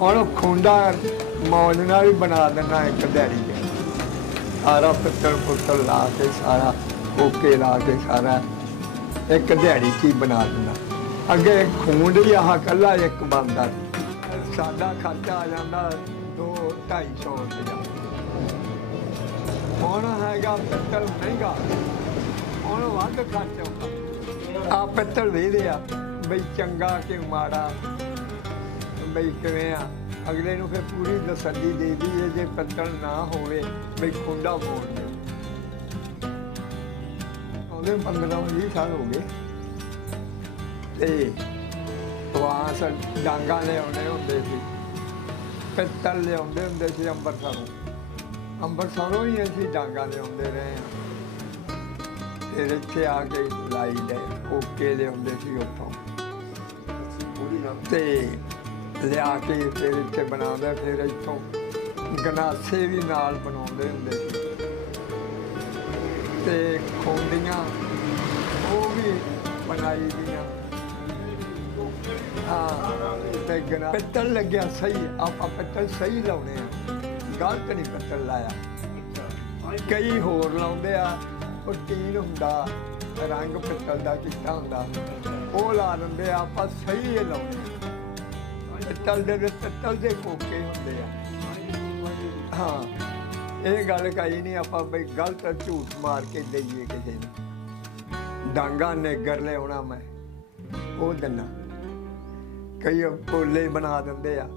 ਉਹਨੂੰ ਖੁੰਡਾ ਮੌਜ ਨਾਲ ਹੀ ਬਣਾ ਦੇਣਾ ਇੱਕ ਦਿਹਾੜੀ ਚ ਸਾਰਾ ਪਿੱਤਲ ਪੁੱਤਲ ਲਾ ਕੇ, ਸਾਰਾ ਕੋਕੇ ਲਾ ਕੇ, ਸਾਰਾ ਇੱਕ ਦਿਹਾੜੀ ਚ ਹੀ ਬਣਾ ਦੇਣਾ ਅੱਗੇ ਖੂੰਡ ਹੀ ਆਹ ਕੱਲਾ ਇੱਕ ਬੰਦਾ ਸਾਡਾ ਖਰਚਾ ਆ ਜਾਂਦਾ 2 250 ਰੁਪਇਆ। ਹੁਣ ਹੈਗਾ ਪਿੱਤਲ ਮਹਿੰਗਾ। ਹੁਣ ਵੱਧ ਖਰਚ ਆਉਂਦਾ। ਆ ਪਿੱਤਲ ਵੇਦੇ ਆ, ਬਈ ਚੰਗਾ ਕਿ ਮਾੜਾ। ਬਈ ਕਿਵੇਂ ਆ? ਅਗਲੇ ਨੂੰ ਫਿਰ ਪੂਰੀ ਤਸੱਲੀ ਦੇ ਦਈਏ ਜੇ ਪਿੱਤਲ ਨਾ ਹੋਵੇ ਬਈ ਖੁੰਡਾ ਮੋੜ ਦੇ ਉਹਦੇ 15 20 ਸਾਲ ਹੋ ਗਏ। ਤੇ ਵਾਸ ਡਾਂਗਾ ਲਿਆਉਂਦੇ ਹੁੰਦੇ ਸੀ। ਪਿੱਤਲ ਲਿਆਉਂਦੇ ਹੁੰਦੇ ਸੀ ਅੰਬਰਸਰੋਂ। ਅੰਬਰਸਰੋਂ ਹੀ ਅਸੀਂ ਡਾਂਗਾ ਲਿਆਉਂਦੇ ਰਹੇ ਹਾਂ। ਫਿਰ ਇੱਥੇ ਆ ਕੇ ਲਾਈ ਦੇ ਕੋਕੇ ਲਿਆਉਂਦੇ ਸੀ ਉੱਥੋਂ। ਤੇ ਲਿਆ ਕੇ ਫਿਰ ਇੱਥੇ ਬਣਾਉਂਦੇ ਫਿਰ ਇੱਥੋਂ ਗਨਾਸੇ ਵੀ ਨਾਲ ਬਣਾਉਂਦੇ ਹੁੰਦੇ ਸੀ। ਤੇ ਖੋਂਡੀਆਂ, ਉਹ ਵੀ ਬਣਾਈ ਦੀਆਂ। ਹਾਂ, ਤੇ ਗਨਾ ਪਿੱਤਲ ਲੱਗਿਆ, ਸਹੀ ਆਪਾਂ ਪਿੱਤਲ ਸਹੀ ਲਾਉਣੇ ਆ। ਗਲਤ ਨਹੀਂ ਪਿੱਤਲ ਲਾਇਆ। ਕਈ ਹੋਰ ਲਾਉਂਦੇ ਆ, ਉਹ ਟੀਨ ਹੁੰਦਾ, ਰੰਗ ਪਿੱਤਲ ਦਾ ਕੀਤਾ ਹੁੰਦਾ, ਉਹ ਲਾ ਦਿੰਦੇ ਆ, ਆਪਾਂ ਸਹੀ ਇਹ ਲਾਉਂਦੇ ਆ। ਪਿੱਤਲ ਦੇ ਵਿੱਚ ਪਿੱਤਲ ਦੇ ਕੋਕੇ ਹੁੰਦੇ ਆ। ਹਾਂ ਇਹ ਗੱਲ ਕਹੀ ਨਹੀਂ ਆਪਾਂ ਬਈ ਗਲਤ ਝੂਠ ਮਾਰ ਕੇ ਦਈਏ ਕਿਸੇ ਨੂੰ। ਡਾਂਗਾ ਨਿੱਗਰ ਲਿਆਉਣਾ ਮੈਂ ਉਹ ਦਿਨਾ। ਕਈ ਪੋਲੇ ਬਣਾ ਦਿੰਦੇ ਆ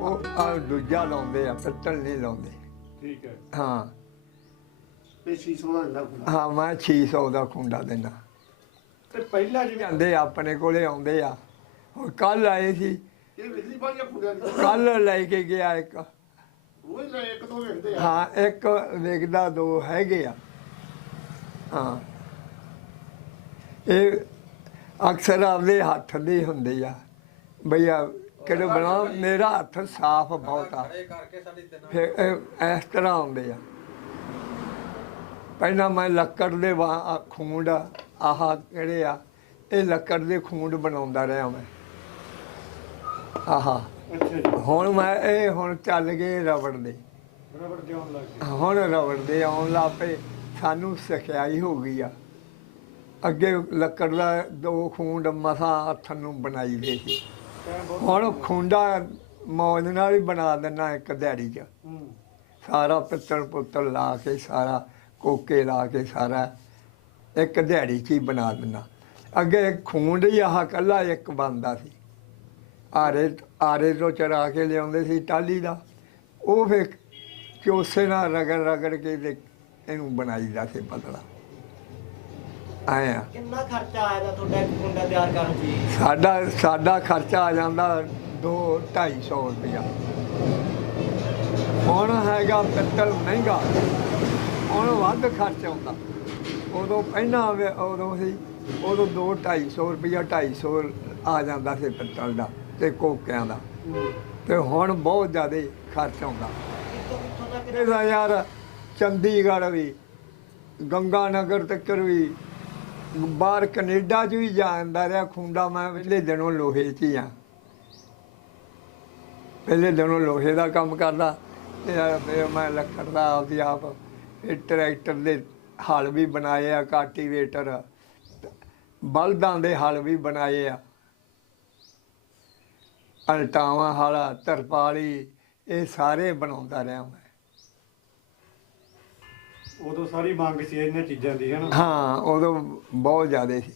ਉਹ ਆ ਦੂਜਾ ਲਾਉਂਦੇ ਆ ਪਿੱਤਲ ਨਹੀਂ ਲਾਉਂਦੇ। ਠੀਕ ਹੈ। ਹਾਂ। ਤੇ ਸ਼ੀਸ਼ੋ ਦਾ ਹੁੰਦਾ ਖੁੱਲਾ ਹਾਂ ਮੈਂ 600 ਦਾ ਖੁੰਡਾ ਦਿੰਦਾ ਤੇ ਪਹਿਲਾਂ ਜਿਵੇਂ ਜਾਂਦੇ ਆਪਣੇ ਕੋਲੇ ਆਉਂਦੇ ਆ। ਹੁਣ ਕੱਲ ਆਏ ਸੀ ਇਹ ਵਿਧੀ ਬਾਜਾ ਖੁੱਲਿਆ ਨਹੀਂ ਕੱਲ ਲੈ ਕੇ ਗਿਆ ਇੱਕ। ਉਹ ਲੈ ਇੱਕ ਦੋ ਵੇਖਦੇ ਆ ਹਾਂ ਇੱਕ ਵਿਕਦਾ ਦੋ ਹੈਗੇ ਆ। ਹਾਂ। ਇਹ ਅਕਸਰ ਆਪਦੇ ਹੱਥ ਦੇ ਹੁੰਦੇ ਆ। ਭਈਆ ਕਿਹੜੇ ਬਣਾ, ਮੇਰਾ ਹੱਥ ਸਾਫ਼ ਬਹੁਤ ਆ। ਫਿਰ ਇਹ ਇਸ ਤਰ੍ਹਾਂ ਹੁੰਦੇ ਆ। ਪਹਿਲਾਂ ਮੈਂ ਲੱਕੜ ਦੇ ਵਾ, ਖੂੰਡ ਆਹ ਕਿਹੜੇ ਆ? ਇਹ ਲੱਕੜ ਦੇ ਖੂੰਡ ਬਣਾਉਂਦਾ ਰਿਹਾ ਮੈਂ। ਆਹਾ। ਅੱਛਾ ਜੀ। ਹੁਣ ਮੈਂ ਇਹ ਹੁਣ ਚੱਲ ਗਏ ਰਬੜ ਦੇ। ਰਬੜ ਦੇ ਆਉਣ ਲੱਗ ਗਏ। ਹੁਣ ਰਬੜ ਦੇ ਆਉਣ ਲੱਗ ਪਏ। ਸਾਨੂੰ ਸਿਖਿਆਈ ਹੋ ਗਈ ਆ। ਅੱਗੇ ਲੱਕੜ ਦਾ ਦੋ ਖੂੰਡ ਮਸਾਂ ਹੱਥ ਨੂੰ ਬਣਾਈ ਦੇ ਸੀ। ਹੁਣ ਖੁੰਡਾ ਮੌਜ ਨਾਲ ਹੀ ਬਣਾ ਦੇਣਾ ਇੱਕ ਦਿਹਾੜੀ 'ਚ। ਸਾਰਾ ਪਿੱਤਲ ਪੁੱਤਲ ਲਾ ਕੇ ਸਾਰਾ ਕੋਕੇ ਲਾ ਕੇ ਸਾਰਾ ਇੱਕ ਦਿਹਾੜੀ 'ਚ ਹੀ ਬਣਾ ਦੇਣਾ ਅੱਗੇ ਖੂੰਡ ਹੀ ਆਹ ਕੱਲਾ ਇੱਕ ਬੰਦਾ ਸੀ। ਆਰੇ ਆਰੇ ਤੋਂ ਚਰਾ ਕੇ ਲਿਆਉਂਦੇ ਸੀ ਟਾਲੀ ਦਾ। ਉਹ ਫਿਰ ਚੋਸੇ ਨਾਲ ਰਗੜ ਰਗੜ ਕੇ ਤੇ ਇਹਨੂੰ ਬਣਾਈਦਾ ਸੀ ਪਤਲਾ। ਆਇਆ ਕਿੰਨਾ ਖਰਚਾ ਆਇਆ ਤੁਹਾਡਾ ਇੱਕ ਕੁੰਡਾ ਤਿਆਰ ਕਰਨ 'ਚ? ਸਾਡਾ ਸਾਡਾ ਖਰਚਾ ਆ ਜਾਂਦਾ 2 250 ਰੁਪਇਆ। ਹੁਣ ਹੈਗਾ ਪਿੱਤਲ ਮਹਿੰਗਾ। ਹੁਣ ਵੱਧ ਖਰਚ ਆਉਂਦਾ। ਉਦੋਂ ਪਹਿਲਾਂ ਵੇ- ਉਦੋਂ ਸੀ ਉਦੋਂ 2 250 ਰੁਪਇਆ 250 ਆ ਜਾਂਦਾ ਸੀ ਪਿੱਤਲ ਦਾ। ਤੇ ਕੋਕਿਆਂ ਦਾ। ਤੇ ਹੁਣ ਬਹੁਤ ਜ਼ਿਆਦਾ ਖਰਚ ਆਉਂਦਾ। ਇਹਦਾ ਯਾਰ ਚੰਡੀਗੜ੍ਹ ਵੀ ਗੰਗਾ ਨਗਰ ਤੱਕ ਵੀ, ਬਾਹਰ ਕੈਨੇਡਾ 'ਚ ਵੀ ਜਾਂਦਾ ਰਿਹਾ ਖੁੰਡਾ। ਮੈਂ ਪਹਿਲੇ ਦਿਨੋਂ ਲੋਹੇ 'ਚ ਹੀ ਆ। ਪਹਿਲੇ ਦਿਨੋਂ ਲੋਹੇ ਦਾ ਕੰਮ ਕਰਦਾ। ਤੇ ਫਿਰ ਮੈਂ ਲੱਕੜ ਦਾ ਆਪਦੀ ਆਪ ਟਰੈਕਟਰ ਦੇ ਹਲ ਵੀ ਬਣਾਏ ਆ ਕਾਟੀਵੇਟਰ ਬਲਦਾਂ ਦੇ ਹਲ ਵੀ ਬਣਾਏ ਆ। ਅਲਟਾਵਾਂ ਹਲ ਤਰਪਾਲੀ ਇਹ ਸਾਰੇ ਬਣਾਉਂਦਾ ਰਿਹਾ ਮੈਂ। ਉਦੋਂ ਸਾਰੀ ਮੰਗ ਸੀ ਇਹਨਾਂ ਚੀਜ਼ਾਂ ਦੀ ਹੈ ਨਾ ਹਾਂ ਉਦੋਂ ਬਹੁਤ ਜ਼ਿਆਦਾ ਸੀ।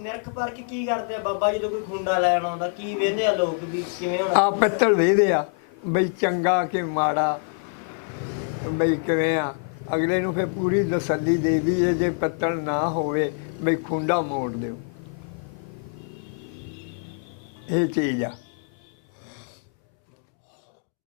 ਨਿਰਖ ਪਰ ਕੇ ਕੀ ਕਰਦੇ ਆ ਬਾਬਾ ਜਦੋਂ ਕੋਈ ਖੁੰਡਾ ਲੈਣ ਆਉਂਦਾ ਕੀ ਵੇਂਦੇ ਆ ਲੋਕ ਵੀ ਕਿਵੇਂ ਹੋਣਾ? ਆ ਪਿੱਤਲ ਵੇਦੇ ਆ ਬਈ ਚੰਗਾ ਕਿ ਮਾੜਾ ਬਈ ਕਿਵੇਂ ਆ। ਅਗਲੇ ਨੂੰ ਫਿਰ ਪੂਰੀ ਤਸੱਲੀ ਦੇ ਦਈਏ ਜੇ ਪਿੱਤਲ ਨਾ ਹੋਵੇ ਬਈ ਖੁੰਡਾ ਮੋੜ ਦਿਓ। ਇਹ ਚੀਜ਼ ਆ।